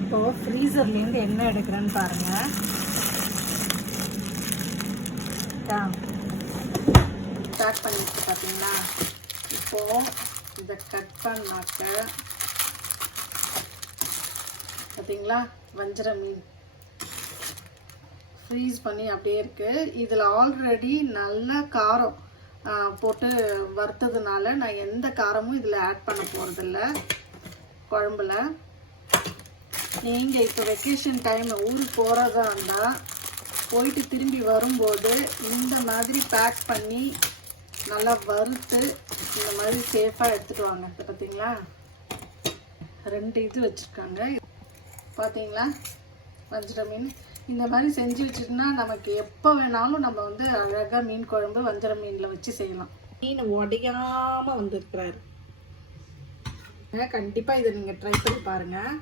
இப்போது ஃப்ரீசர்லேருந்து என்ன எடுக்கிறேன்னு பாருங்கள். பேக் பண்ணிட்டு பார்த்தீங்களா. இப்போது இதை கட் பண்ணாக்க பார்த்தீங்களா வஞ்சர மீன் ஃப்ரீஸ் பண்ணி அப்படியே இருக்குது. இதில் ஆல்ரெடி நல்ல காரம் போட்டு வறுத்ததுனால நான் எந்த காரமும் இதில் ஆட் பண்ண போகிறதில்ல குழம்புல. நீங்கள் இப்போ வெக்கேஷன் டைம் ஊருக்கு போகிறதா இருந்தால் போயிட்டு திரும்பி வரும்போது இந்த மாதிரி பேக் பண்ணி நல்லா வறுத்து இந்த மாதிரி சேஃபாக எடுத்துகிட்டு வாங்க. இப்போ பார்த்தீங்களா 2 இது வச்சுருக்காங்க. பார்த்தீங்களா வஞ்சர மீன் இந்த மாதிரி செஞ்சு வச்சுட்டுனா நமக்கு எப்போ வேணாலும் நம்ம வந்து அழகாக மீன் குழம்பு வஞ்சர மீனில் வச்சு செய்யலாம். மீன் உடையாமல் வந்துருக்கிறாரு. கண்டிப்பாக இதை நீங்கள் ட்ரை பண்ணி பாருங்கள்.